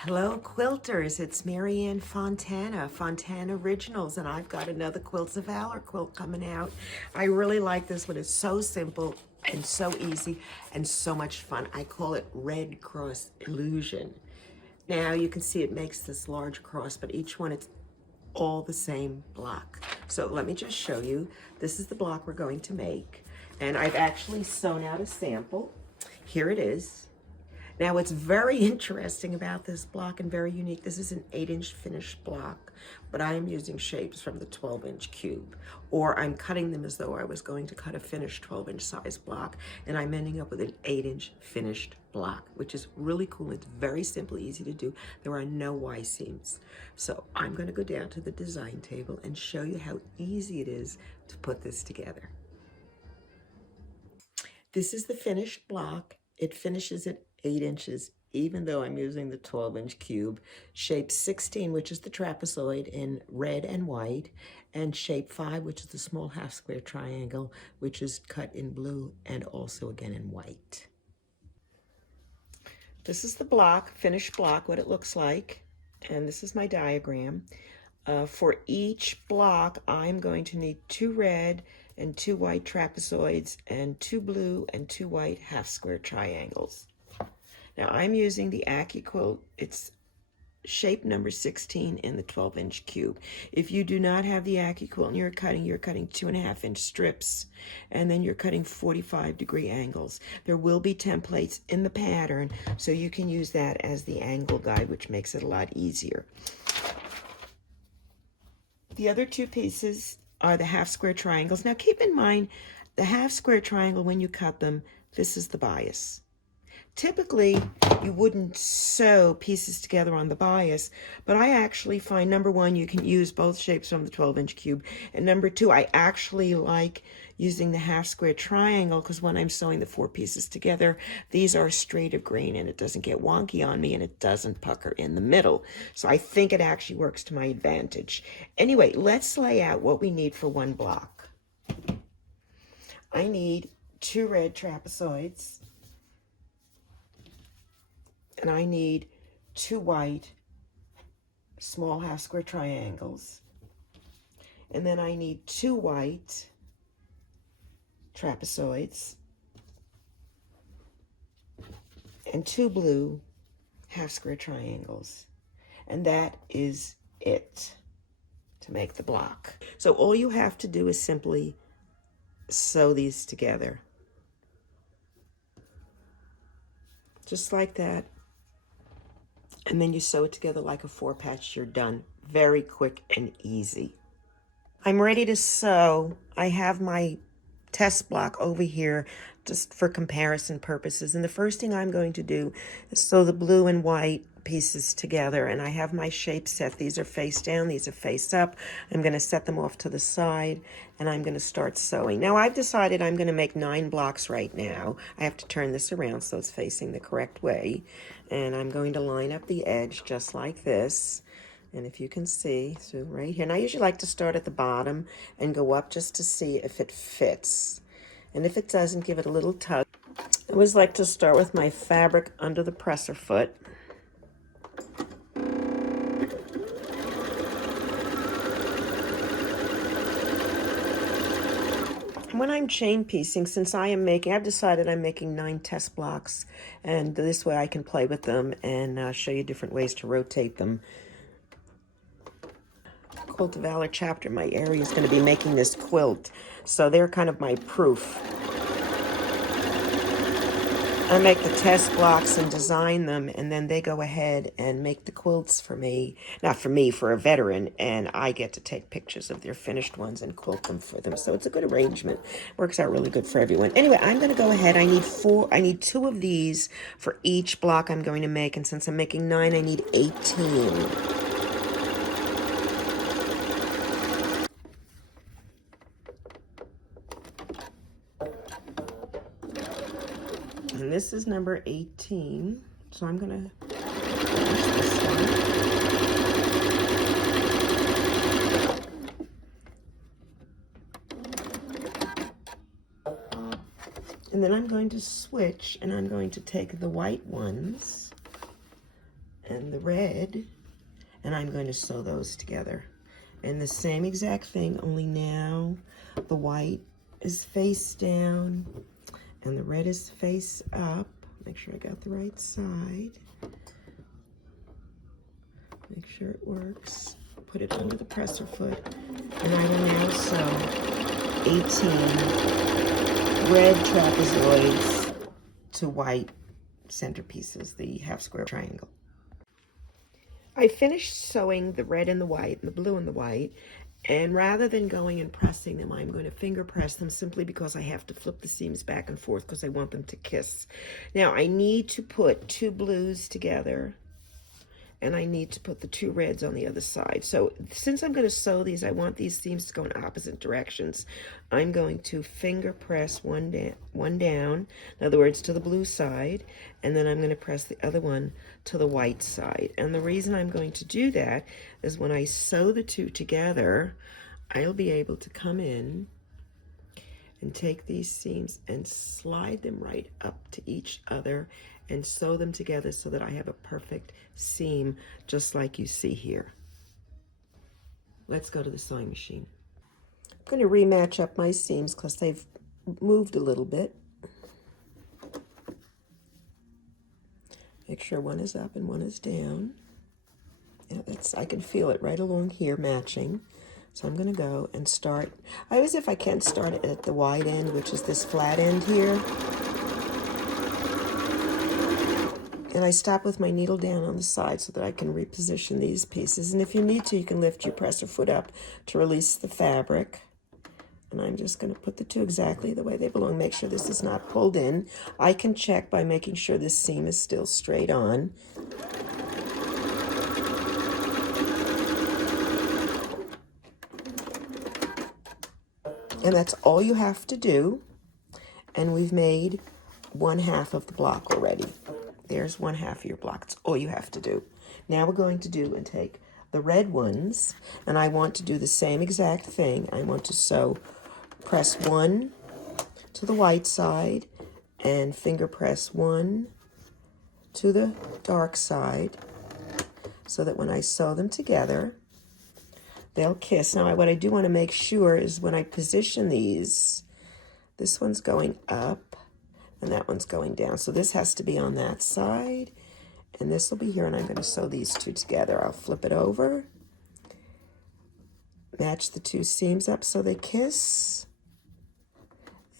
Hello quilters, it's Marianne Fontana, Fontana Originals, and I've got another Quilts of Valor quilt coming out. I really like this one. It's so simple and so easy and so much fun. I call it Red Cross Illusion. Now you can see it makes this large cross, but each one it's all the same block. So let me just show you. This is the block we're going to make, and I've actually sewn out a sample. Here it is. Now what's very interesting about this block and very unique, this is an 8-inch finished block, but I am using shapes from the 12-inch cube, or I'm cutting them as though I was going to cut a finished 12-inch size block, and I'm ending up with an 8-inch finished block, which is really cool. It's very simple, easy to do. There are no Y seams. So I'm going to go down to the design table and show you how easy it is to put this together. This is the finished block. It finishes at 8 inches, even though I'm using the 12-inch cube. Shape 16, which is the trapezoid in red and white, and shape 5, which is the small half square triangle, which is cut in blue and also again in white. This is the block, finished block, what it looks like, and this is my diagram. For each block, I'm going to need 2 red and 2 white trapezoids and 2 blue and 2 white half square triangles. Now I'm using the AccuQuilt. It's shape number 16 in the 12-inch cube. If you do not have the AccuQuilt and you're cutting 2.5-inch strips, and then you're cutting 45-degree angles. There will be templates in the pattern, so you can use that as the angle guide, which makes it a lot easier. The other 2 pieces are the half square triangles. Now keep in mind, the half square triangle, when you cut them, this is the bias. Typically, you wouldn't sew pieces together on the bias, but I actually find, number one, you can use both shapes from the 12-inch cube, and number 2, I actually like using the half square triangle because when I'm sewing the 4 pieces together, these are straight of grain and it doesn't get wonky on me and it doesn't pucker in the middle. So I think it actually works to my advantage. Anyway, let's lay out what we need for one block. I need 2 red trapezoids, and I need 2 white small half square triangles, and then I need 2 white trapezoids and 2 blue half square triangles, and that is it to make the block. So all you have to do is simply sew these together just like that. And then you sew it together like a 4-patch, you're done. Very quick and easy. I'm ready to sew. I have my test block over here just for comparison purposes. And the first thing I'm going to do is sew the blue and white pieces together. And I have my shape set. These are face down, these are face up. I'm going to set them off to the side and I'm going to start sewing. Now I've decided I'm going to make 9 blocks right now. I have to turn this around so it's facing the correct way. And I'm going to line up the edge just like this. And if you can see, so right here, and I usually like to start at the bottom and go up just to see if it fits. And if it doesn't, give it a little tug. I always like to start with my fabric under the presser foot. When I'm chain piecing, since I've decided I'm making 9 test blocks, and this way I can play with them and show you different ways to rotate them. Quilts of Valor chapter, my area is going to be making this quilt, so they're kind of my proof. I make the test blocks and design them, and then they go ahead and make the quilts for me. Not for me, for a veteran, and I get to take pictures of their finished ones and quilt them for them. So it's a good arrangement. Works out really good for everyone. Anyway, I'm going to go ahead. I need 2 of these for each block I'm going to make, and since I'm making 9, I need 18. And this is number 18, so I'm going to finish this one. And then I'm going to switch, and I'm going to take the white ones, and the red, and I'm going to sew those together. And the same exact thing, only now the white is face down and the red is face up. Make sure I got the right side. Make sure it works. Put it under the presser foot, and I will now sew 18 red trapezoids to white centerpieces, the half square triangle. I finished sewing the red and the white and the blue and the white, and rather than going and pressing them, I'm going to finger press them simply because I have to flip the seams back and forth because I want them to kiss. Now I need to put 2 blues together, and I need to put the 2 reds on the other side. So since I'm going to sew these, I want these seams to go in opposite directions. I'm going to finger press one down, in other words, to the blue side, and then I'm going to press the other one to the white side. And the reason I'm going to do that is when I sew the 2 together, I'll be able to come in and take these seams and slide them right up to each other and sew them together so that I have a perfect seam just like you see here. Let's go to the sewing machine. I'm going to rematch up my seams because they've moved a little bit. Make sure one is up and one is down. Yeah, I can feel it right along here matching. So I'm going to go and start. I always, if I can, start it at the wide end, which is this flat end here. And I stop with my needle down on the side so that I can reposition these pieces. And if you need to, you can lift your presser foot up to release the fabric. And I'm just going to put the 2 exactly the way they belong. Make sure this is not pulled in. I can check by making sure this seam is still straight on. And that's all you have to do. And we've made 1/2 of the block already. There's 1/2 of your block. That's all you have to do. Now we're going to do and take the red ones, and I want to do the same exact thing. I want to press 1 to the white side and finger press 1 to the dark side so that when I sew them together, they'll kiss. Now what I do want to make sure is when I position these, this one's going up and that one's going down. So this has to be on that side, and this will be here, and I'm going to sew these 2 together. I'll flip it over, match the 2 seams up so they kiss,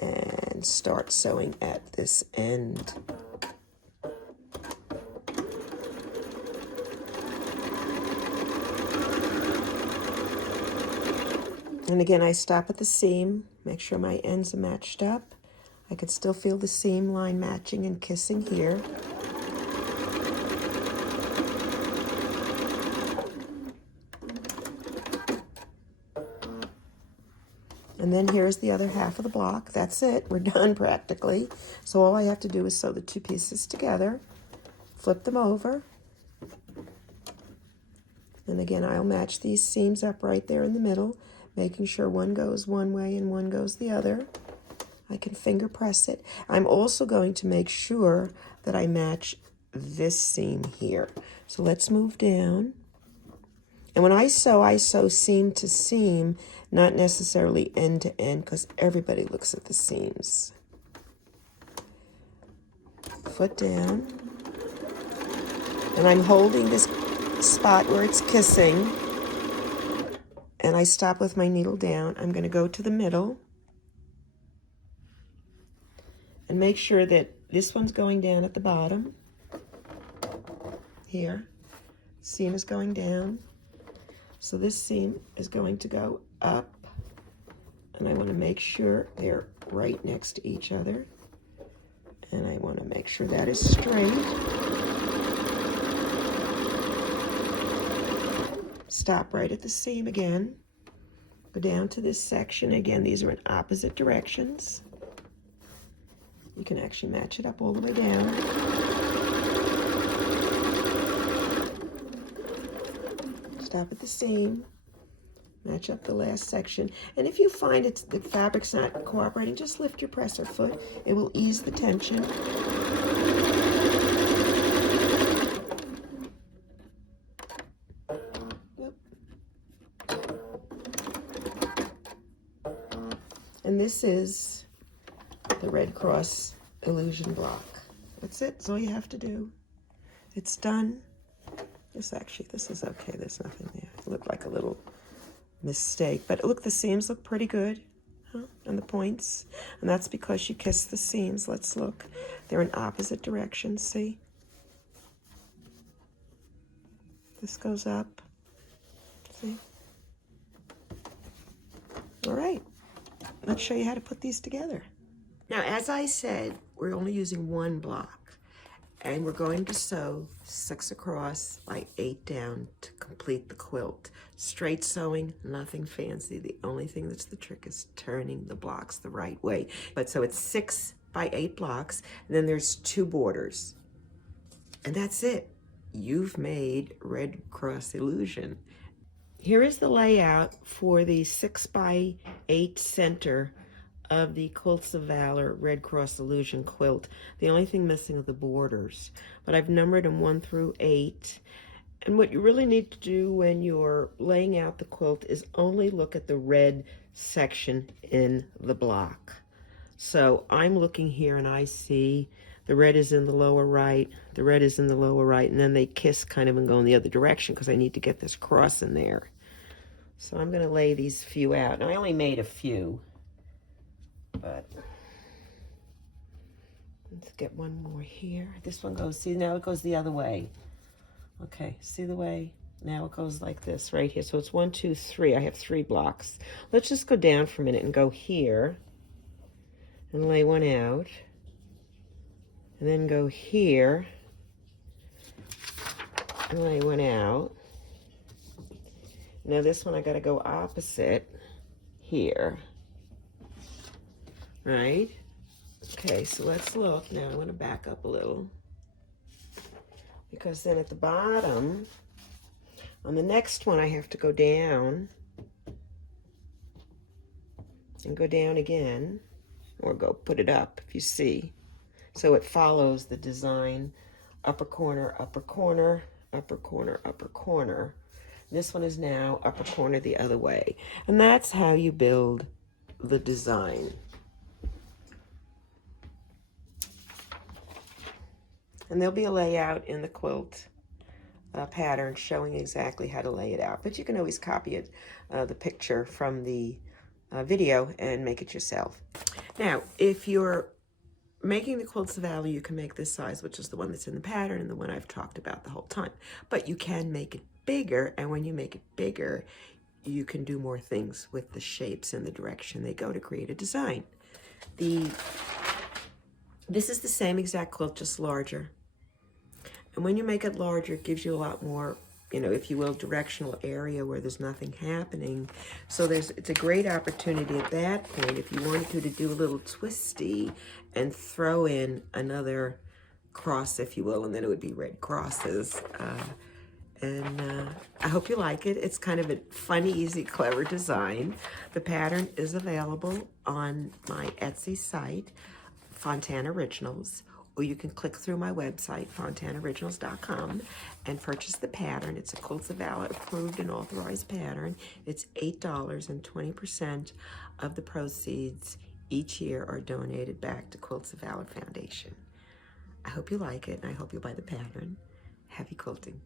and start sewing at this end. And again, I stop at the seam, make sure my ends are matched up. I could still feel the seam line matching and kissing here. And then here's the other half of the block. That's it. We're done practically. So all I have to do is sew the 2 pieces together, flip them over, and again, I'll match these seams up right there in the middle, making sure one goes one way and one goes the other. I can finger press it. I'm also going to make sure that I match this seam here. So let's move down. And when I sew seam to seam, not necessarily end to end, because everybody looks at the seams. Foot down. And I'm holding this spot where it's kissing. And I stop with my needle down. I'm going to go to the middle. And make sure that this one's going down at the bottom. Here. Seam is going down. So this seam is going to go up. And I want to make sure they're right next to each other. And I want to make sure that is straight. Stop right at the seam again. Go down to this section. Again, these are in opposite directions. You can actually match it up all the way down. Stop at the seam. Match up the last section. And if you find the fabric's not cooperating, just lift your presser foot. It will ease the tension. is the Red Cross Illusion block. That's it. That's all you have to do. It's done. This is okay. There's nothing there. It looked like a little mistake. But look, the seams look pretty good. Huh? And the points. And that's because you kissed the seams. Let's look. They're in opposite directions, see? This goes up. See? All right. Let's show you how to put these together. Now, as I said, we're only using one block. And we're going to sew 6 across by 8 down to complete the quilt. Straight sewing, nothing fancy. The only thing that's the trick is turning the blocks the right way. But so it's 6 by 8 blocks, and then there's 2 borders. And that's it. You've made Red Cross Illusion. Here is the layout for the 6 by 8 center of the Quilts of Valor Red Cross Illusion quilt. The only thing missing are the borders, but I've numbered them 1 through 8. And what you really need to do when you're laying out the quilt is only look at the red section in the block. So I'm looking here and I see the red is in the lower right, the red is in the lower right, and then they kiss kind of and go in the other direction because I need to get this cross in there. So I'm going to lay these few out. Now I only made a few, but let's get one more here. This one goes, see, now it goes the other way. Okay, see the way? Now it goes like this right here. So it's 1, 2, 3. I have 3 blocks. Let's just go down for a minute and go here and lay one out. And then go here and lay one out. Now this one I got to go opposite here. Right? Okay, so let's look. Now I'm going to back up a little. Because then at the bottom, on the next one, I have to go down. And go down again. Or go put it up, if you see. So it follows the design. Upper corner, upper corner, upper corner, upper corner. This one is now upper corner the other way. And that's how you build the design. And there'll be a layout in the quilt pattern showing exactly how to lay it out. But you can always copy it, the picture from the video and make it yourself. Now, if you're making the Quilts of Valor, you can make this size, which is the one that's in the pattern and the one I've talked about the whole time. But you can make it bigger, and when you make it bigger, you can do more things with the shapes and the direction they go to create a design. This is the same exact quilt, just larger. And when you make it larger, it gives you a lot more, you know, if you will, directional area where there's nothing happening. So it's a great opportunity at that point, if you wanted to do a little twisty and throw in another cross, if you will, and then it would be red crosses. I hope you like it. It's kind of a fun, easy, clever design. The pattern is available on my Etsy site, Fontana Originals, or you can click through my website, fontanaoriginals.com, and purchase the pattern. It's a Quilts of Valor approved and authorized pattern. It's $8, and 20% of the proceeds each year are donated back to Quilts of Valor Foundation. I hope you like it, and I hope you'll buy the pattern. Happy quilting.